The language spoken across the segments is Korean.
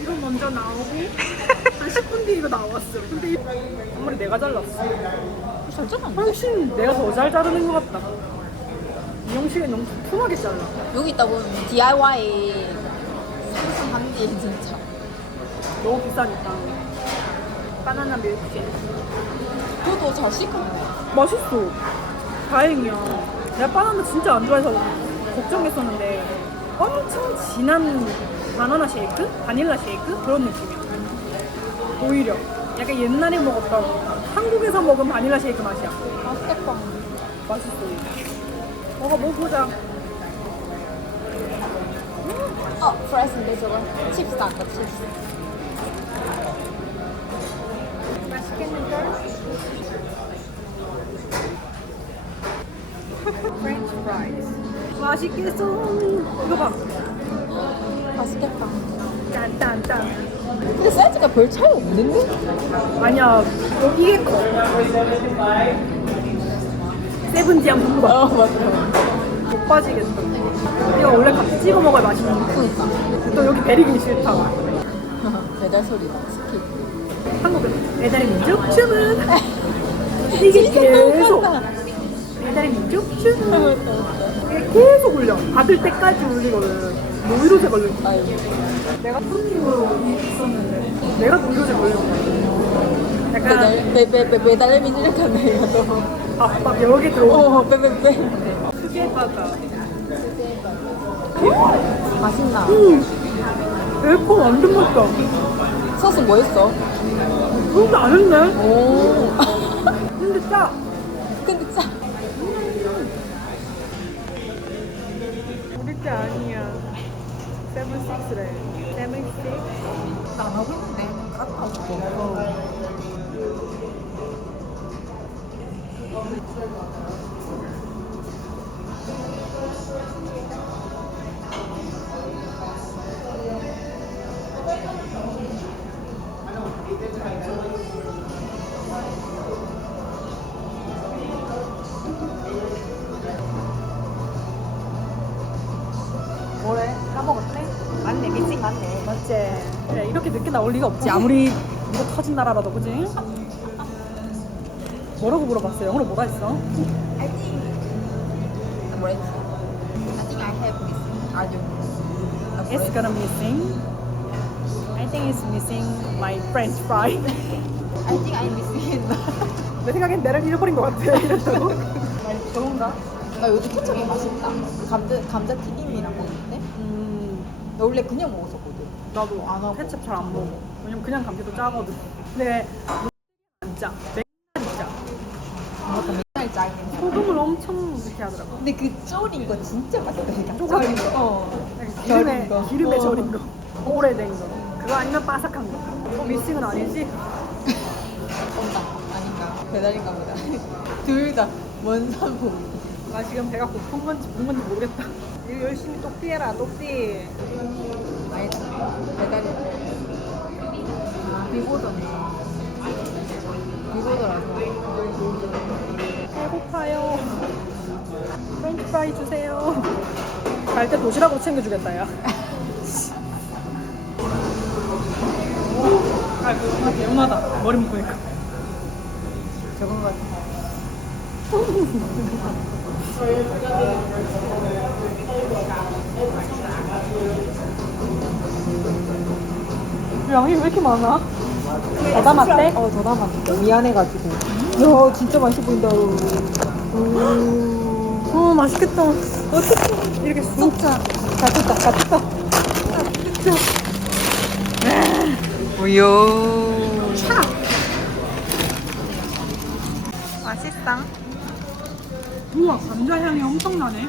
이거 먼저 나오고 한 10분 뒤에 이거 나왔어. 근데 앞머리 내가 잘랐어. 잘 잘랐는데? 훨씬 내가 더 잘 자르는 것 같다. 미용실에 너무 푸짐하게 잘라. 여기 있다 보면 DIY 상상한디 진짜. 너무 비싸니까. 바나나 밀크쉐이크. 그것도 잘 씻었네. 맛있어. 다행이야. 내가 바나나 진짜 안 좋아해서 걱정했었는데 엄청 진한 바나나 쉐이크? 바닐라 쉐이크? 그런 느낌이야. 오히려 약간 옛날에 먹었던 한국에서 먹은 바닐라 쉐이크 맛이야. 맛있겠다. 맛있어. 먹어보자. 프라이스인데 저거 칩스 아까 칩스. 맛있겠는데? 프렌치 프라이즈. 맛있겠어. 이거 봐. 맛있겠다. 짠짠짠. 근데 사이즈가 별 차이 없는데? 아니야, 이게 커. 세븐지한 분봐. 맞아. 못 빠지겠어. 이거 원래 같이 찍어 먹어야 맛있는데. 그니까. 또 여기 베리기 싫다. 배달 소리다. 스킵. 한국은 배달의 민족 주문. 이게 계속 배달의 민족 주문. 이게 계속 울려. 받을 때까지 울리거든. 노이로제 걸린 거. 아유. 내가 손님으로 있었는데 내가 노이로제 걸린 거. 약간 배달의 민족 같네 이거. 막 여기 들어오고 빼. 크게 받아. 맛있나? 에코 완전 맛있다. 소스 뭐 했어? 그런데 안 했네. 오. 근데 짜. 근데 짜. 우리 때 아니야. 7-6래. 7-6? 안 하고 있는데. 갔다 오고. 뭐래? 까먹었대? 맞네, 미팅 맞네. 맞지? 그래, 이렇게 늦게 나올 리가 없지. 아무리 이거 터진 나라라도, 그지? 뭐라고 물어봤어? 영어로 뭐라 했어? I think. 뭐랬지? I think I have missing. 아주. It's gonna missing. I think it's missing my French fry. I think I'm missing. 내 생각엔 내를 잃어버린 것 같아. 이랬다고? 좋은가? 나 요즘 케첩이 맛있다. 감자 튀김이랑 먹는데? 나 원래 그냥 먹었었거든. 나도 안 하고. 케첩 잘 안 먹어. 왜냐면 그냥 감자도 짜거든. 근데 안 짜. 맨날 짜. 맞다, 맨날 짜긴 해. 소금을 엄청 이렇게 하더라고. 근데 그 졸인 거 진짜 맛있다. 졸인 거? 절인 거. 기름에 절인 거. 오래된 거. 그거 아니면 바삭한 거. 미싱은 아니지? 온다. 아닌가. 배달인가 보다. 둘 다 원산복. 나 지금 배가 고픈 건지 본 건지 모르겠다. 이거 열심히 똑띠해라, 똑띠. 아니다. 배달이. 비보더네. 비보더라서. 배고파요. 프렌치 프라이 주세요. 갈 때 도시락으로 챙겨주겠다, 야. 아, 그거 개운하다. 머리 묶으니까. 저건 같아. 양이 왜 이렇게 많아? 더 담았대? 더 담았어. 미안해가지고. 야, 진짜 맛있어 보인다. 맛있겠다. 어떡해. 이렇게 쑥. 진짜. 잘 뜯다, 잘 뜯다. 우유. 차. 맛있다. 우와, 감자 향이 엄청나네.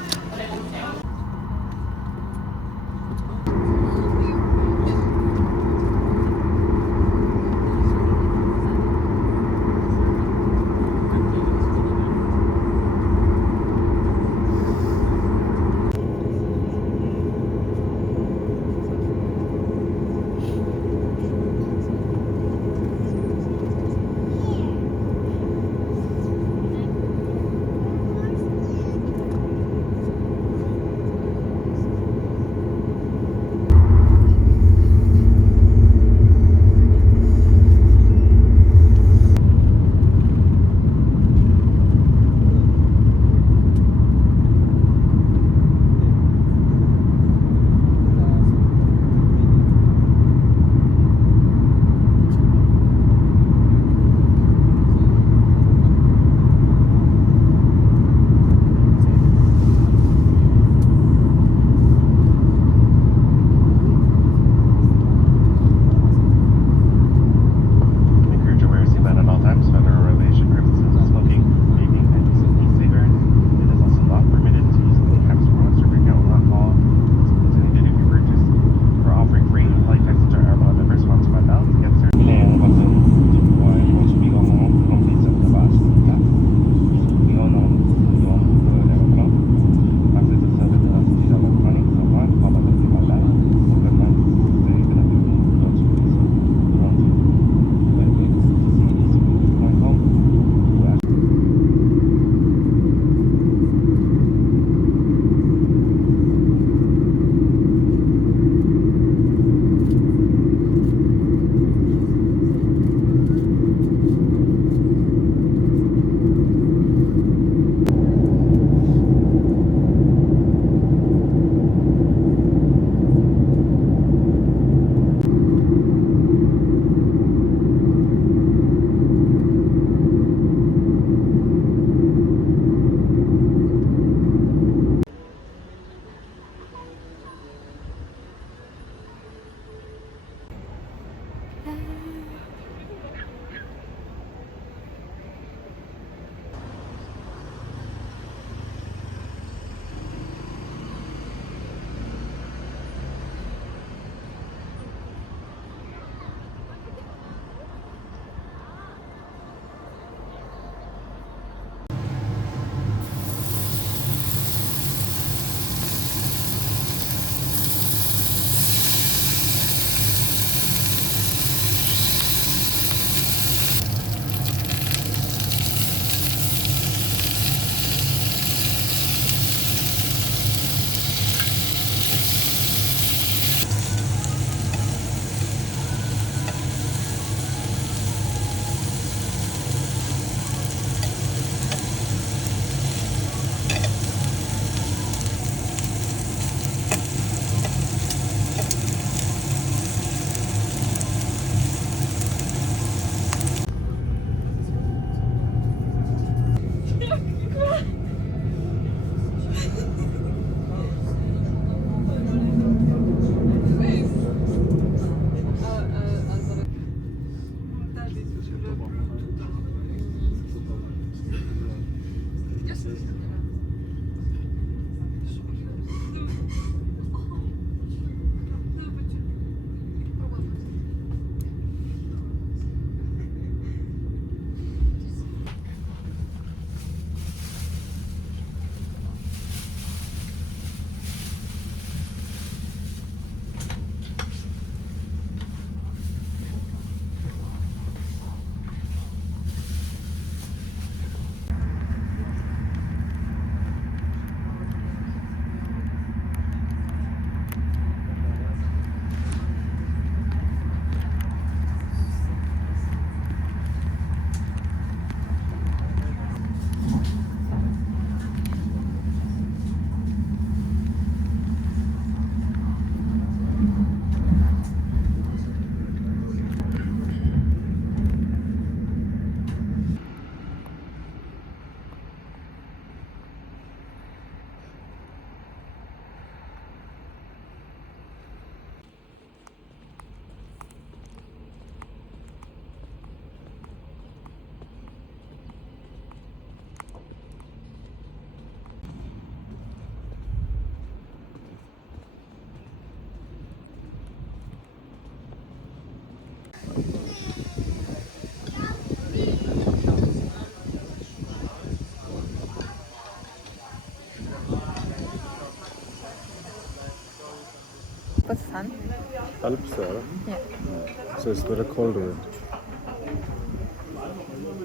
So it's very cold wind.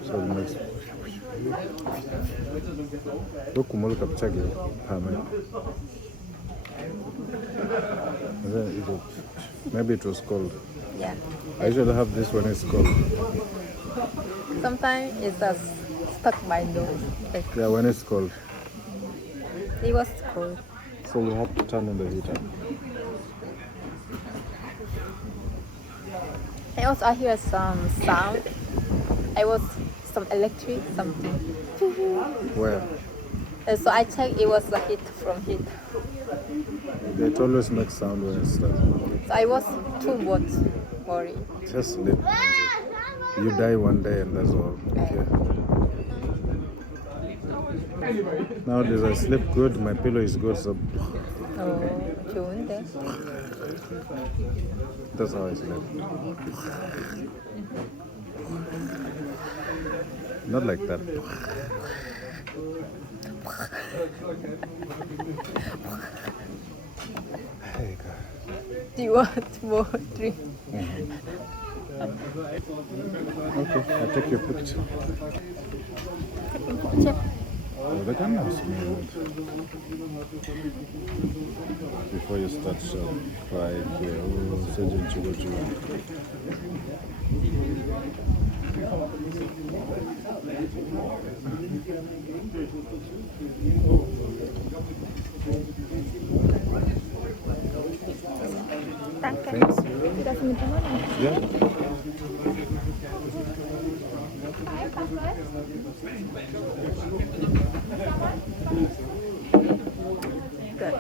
So it makes. Look, maybe it was cold. Yeah. I usually have this when it's cold. Sometimes it's just stuck my nose. Like, Yeah, when it's cold. it was cold. So we have to turn on the heater. And also I hear some sound. I was some electric something. Where? And so I checked it was the heat from heat. It always makes sound when it's like. So I was too much worried. Just sleep. You die one day and that's all. Okay. Nowadays I sleep good, my pillow is good, so 좋은데. that's how I sleep. Not like that. Hey, God. Do you want more drink? Okay, I'll take your picture. Check. The camera is moved. Before you start crying, Danke. Thanks. Das mit dem Mann. Yeah. Good.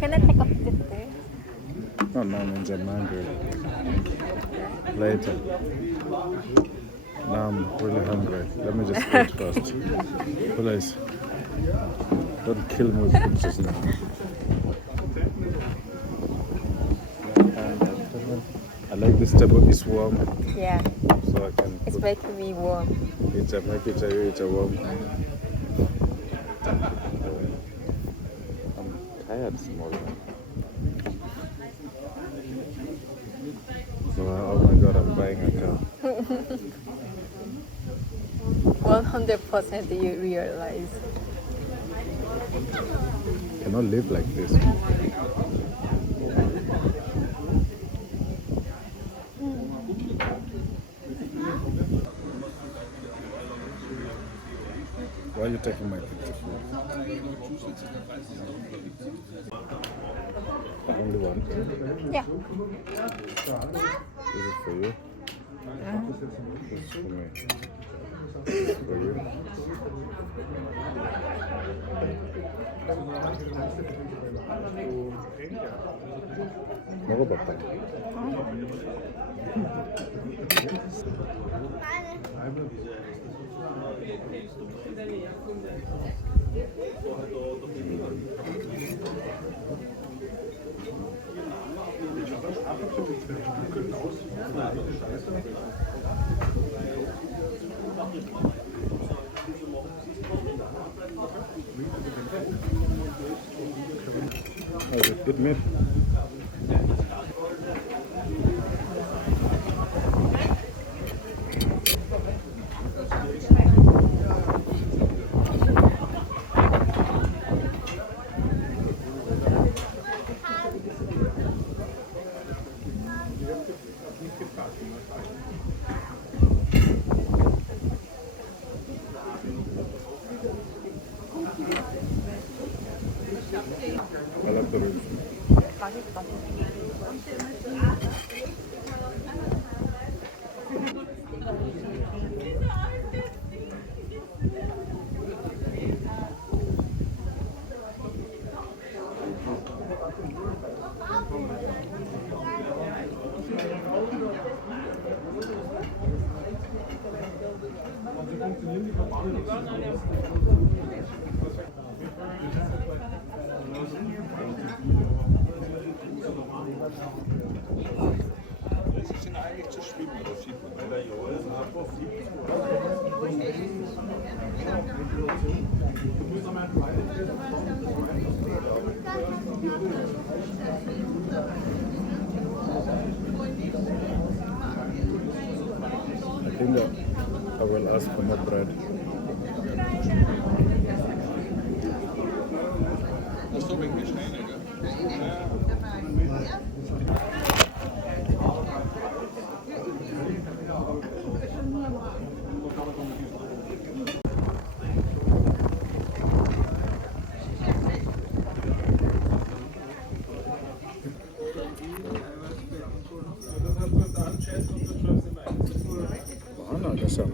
Can I take a picture? No, means I'm hungry. Later. Now I'm really hungry. Let me just eat first. Please. Don't kill me with pictures now. I like this table, it's warm, Yeah. so I can It's put making me warm. it's a warm. I'm tired small. So oh my god, I'm buying a car. 100% you realize. I cannot live like this. Why are you taking my picture for? Only one. Yeah. Is it for you? This is for me. This is for you. 먹어봐봐. It made I love the roof. 맛있다. Sie sind eigentlich zu schwimmen, das sieht man bei der Johannes. think I will ask for more bread. Das ist doch irgendwie Steine, gell? Banana oder so.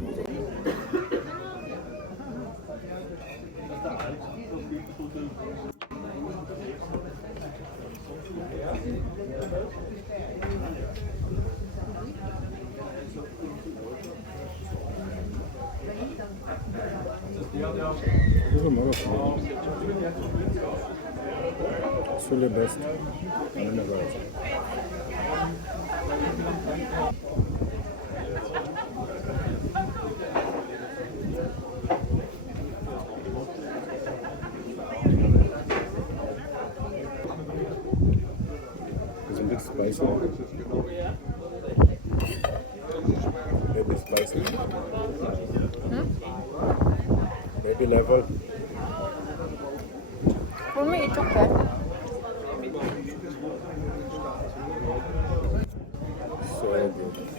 This is another food. It's really best. I don't know about it. It's a bit spicy. Maybe spicy. Maybe level. For me, it's okay. So good.